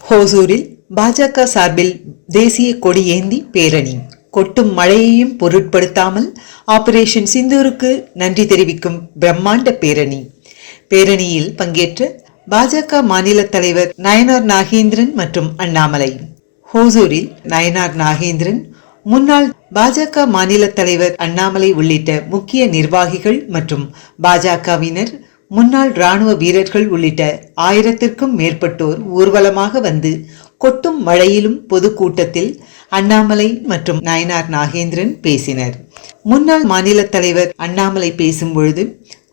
ஹோசூரில் பாஜக சார்பில் தேசிய கொடியேந்தி பேரணி. கொட்டும் மழையையும் பொருட்படுத்தாமல் ஆபரேஷன் சிந்தூருக்கு நன்றி தெரிவிக்கும் பிரம்மாண்ட பேரணி. பேரணியில் பங்கேற்ற பாஜக மாநில தலைவர் நயனார் நாகேந்திரன் மற்றும் அண்ணாமலை. ஹோசூரில் நயனார் நாகேந்திரன் முன்னாள் பாஜக மாநில தலைவர் அண்ணாமலை உள்ளிட்ட முக்கிய நிர்வாகிகள் மற்றும் பாஜகவினர் முன்னாள் ராணுவ வீரர்கள் உள்ளிட்ட ஆயிரத்திற்கும் மேற்பட்டோர் ஊர்வலமாக வந்து கொட்டும் மழையிலும் பொதுக்கூட்டத்தில் அண்ணாமலை மற்றும் நயனார் நாகேந்திரன் பேசினர். முன்னாள் மாநில தலைவர் அண்ணாமலை பேசும்பொழுது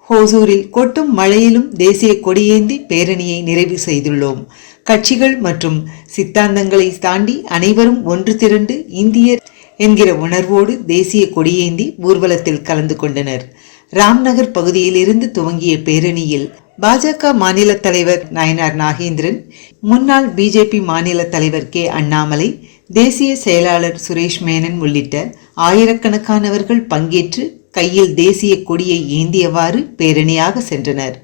ஹோசூரில் கொட்டும் மழையிலும் தேசிய கொடியேந்தி பேரணியை நிறைவு செய்துள்ளோம். கட்சிகள் மற்றும் சித்தாந்தங்களை தாண்டி அனைவரும் ஒன்று திரண்டு இந்தியர் என்கிற உணர்வோடு தேசிய கொடியேந்தி ஊர்வலத்தில் கலந்து கொண்டனர். ராம்நகர் பகுதியில் இருந்து துவங்கிய பேரணியில் பாஜக மாநில தலைவர் நயனார் நாகேந்திரன் முன்னாள் பிஜேபி மாநில தலைவர் கே அண்ணாமலை தேசிய செயலாளர் சுரேஷ் மேனன் உள்ளிட்ட ஆயிரக்கணக்கானவர்கள் பங்கேற்று கையில் தேசிய கொடியை ஏந்தியவாறு பேரணியாக சென்றனர்.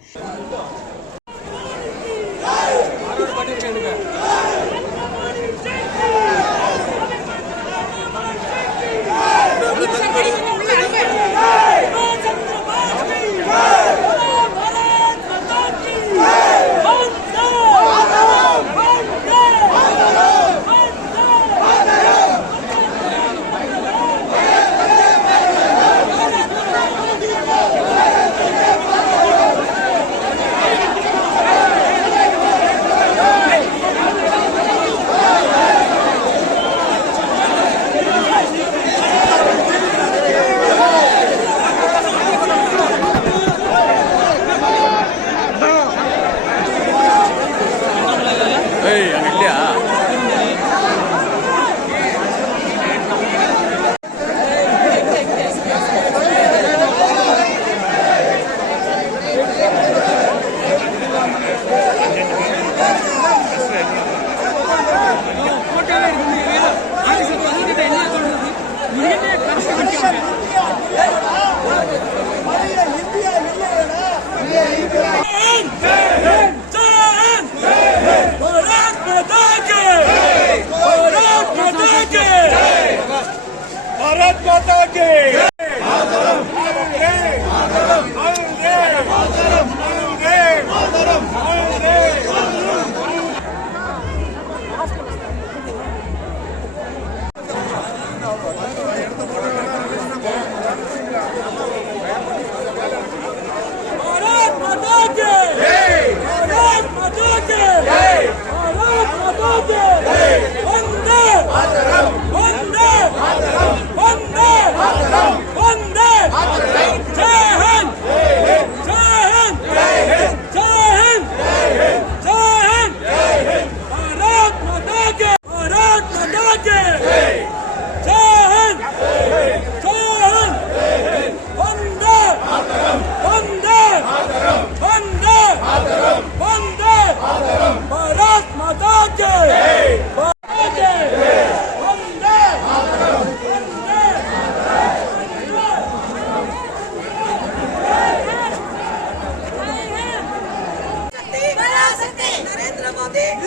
ಮಾತಾಗೆ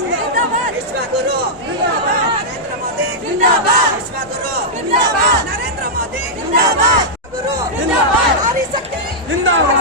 जिंदाबाद विश्वगुरु नरेंद्र मोदी जिंदाबाद विश्वगुरु जिंदाबाद नरेंद्र मोदी जिंदाबाद गुरु जिंदाबाद नारी शक्ति जिंदाबाद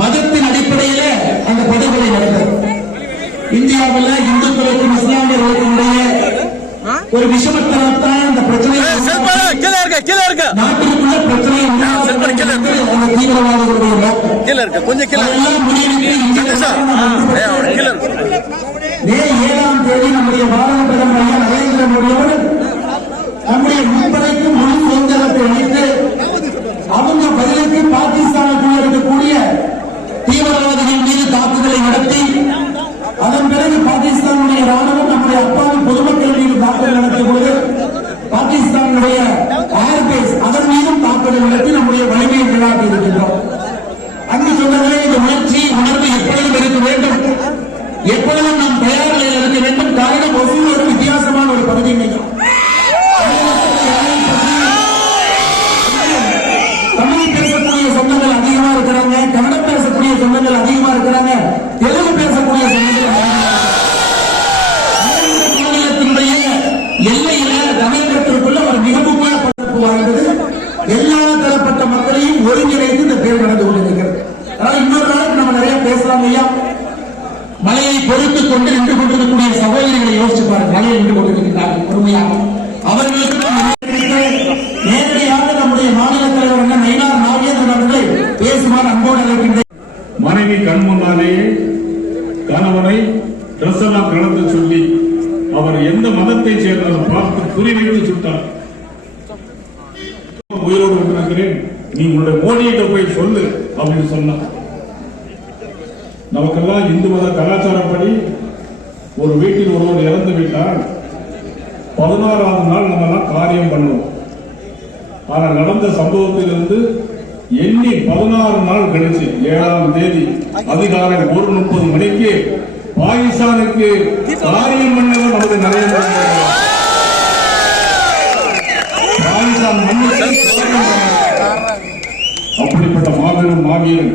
மதத்தின் அடிப்படையில அந்த படுகொலை நடக்கும். இந்தியாவில் இந்துக்களுக்கும் இஸ்லாமியர்களுக்கும் இடையே ஒரு விஷமத்தனத்தான் அந்த பிரச்சனை நாட்டுக்குள்ள பிரச்சனை அந்த தீவிரவாதிகளுடைய கொஞ்சம் கீழே இருக்கு அதெல்லாம் முறியடித்து இந்திய சதீஷா அரசாங்கம் ஏய் அவரு கீழே இருக்கு. மே ஏழாம் தேதி நம்முடைய நடத்தி அதன் பிறகு பாகிஸ்தானுடைய ராணுவம் நம்முடைய அப்பாவி பொதுமக்கள் மீது தாக்குதல் நடத்திய போது பாகிஸ்தானுடைய ஏர்பேஸ் அதன் மீதும் தாக்குதல் நடத்தி நம்முடைய வலிமையை நிலாட்டி இருக்கின்றோம் அங்கு சொன்னவரே இந்த உணர்ச்சி உணர்வு எப்பொழுதும் இருக்க வேண்டும். எப்பொழுதும் நாம் தயார் நிலையில் இருக்க வேண்டும். காரணம் ஒவ்வொரு ஒரு வித்தியாசமான ஒரு பகுதி இன்னைக்கு. தமிழ் பேசக்கூடிய சொந்தங்கள் அதிகமா இருக்கிறாங்க கன்னடம் பேசக்கூடிய சொந்தங்கள் அதிகமா இருக்கிறாங்க. தரப்பட்ட மக்களையும் ஒருங்கிணைத்து இந்த தேர்வு நடந்து கொண்டிருக்கிறது. ஆனால் இன்னொரு நாளுக்கு நம்ம நிறைய பேசலாம் ஐயா. மலையை பொறுத்துக் கொண்டு நின்று கொண்டிருக்கக்கூடிய சகோதரிகளை யோசிச்சு பாருங்க மலையை நின்று கொண்டிருக்கிறார்கள் பொறுமையாக. அவர்களுக்கு நேரடியாக நம்முடைய மாநில தலைவர் என்ன நயினார் நாகேந்திரன் அவர்களை பேசுமாறு அன்போடு அழைக்கின்றேன். மனைவி கண் முன்னாலேயே கணவனை ட்ரெஸ் எல்லாம் கலந்து சொல்லி அவர் எந்த மதத்தை சேர்ந்தவர் பார்த்து குறிவைத்து சுட்டார். உயிரோடு இருக்கிறேன் நீ உங்களுடைய மோடியிட்ட போய் சொல்லு அப்படின்னு சொன்ன. நமக்கெல்லாம் இந்து மத கலாச்சாரப்படி ஒரு வீட்டில் ஒருவர் இறந்து விட்டால் பதினாறாவது நாள் நம்ம எல்லாம் காரியம் பண்ணுவோம். ஆனா நடந்த சம்பவத்திலிருந்து எண்ணி பதினாறு நாள் கழிச்சு ஏழாம் தேதி அதிகாலை ஒரு முப்பது மணிக்கு பாகிஸ்தானுக்கு காரியம் பண்ணவர் நமது நரேந்திர மோடி. பாகிஸ்தான் மண்ணு மாபெரும் மாவீரன்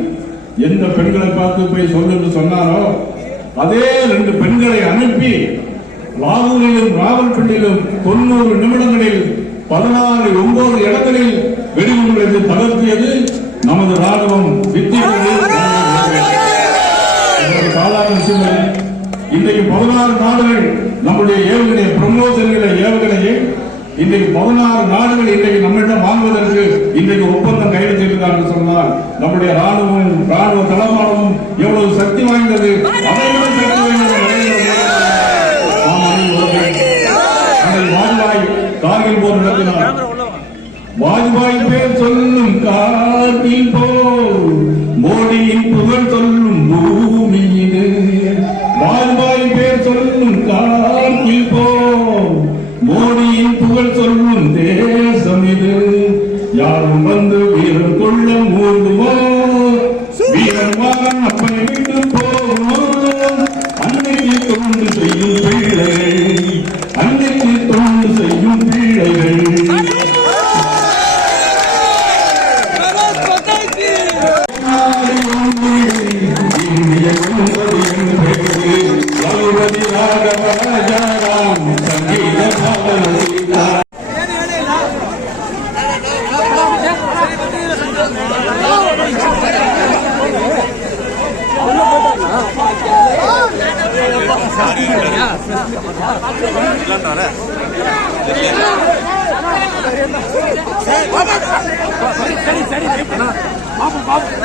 எந்த பெண்களை பார்த்து போய் சொல்லு சொன்னாரோ அதே ரெண்டு பெண்களை அனுப்பி லாகூரிலும் ராவல்பிண்டிலும் தொண்ணூறு நிமிடங்களில் பதினாறு ஒன்பது இடங்களில் வெடிகுண்டுகளை தளர்த்தியது நமது ராணுவம் இன்றைக்கு பதினாறு நாடுகள் நம்முடைய ஏவுகணை பிரம்மோசன்களை ஏவுகணையை இன்றைக்கு பதினாறு நாடுகள் இன்றைக்கு நம்மிடம் வாங்குவதற்கு இன்றைக்கு ஒப்பந்தம் கையெழுத்திருக்கிறார்கள் சொன்னால் நம்முடைய ராணுவம் ராணுவ தளவாடமும் எவ்வளவு சக்தி வாய்ந்தது? கார்கில் போர் நடத்தினார். வாஜ்பாய் பேர் சொல்லும் கார்கில் போர் மோடியின் புகழ் சொல்லும் பூமியிலே. வாஜ்பாய் பேர் சொல்லும் கார்கில் யாரும் வந்து வீரம் கொள்ள மூடுமோ வர சரி சரி சரி பாப்போம் பாப்போம்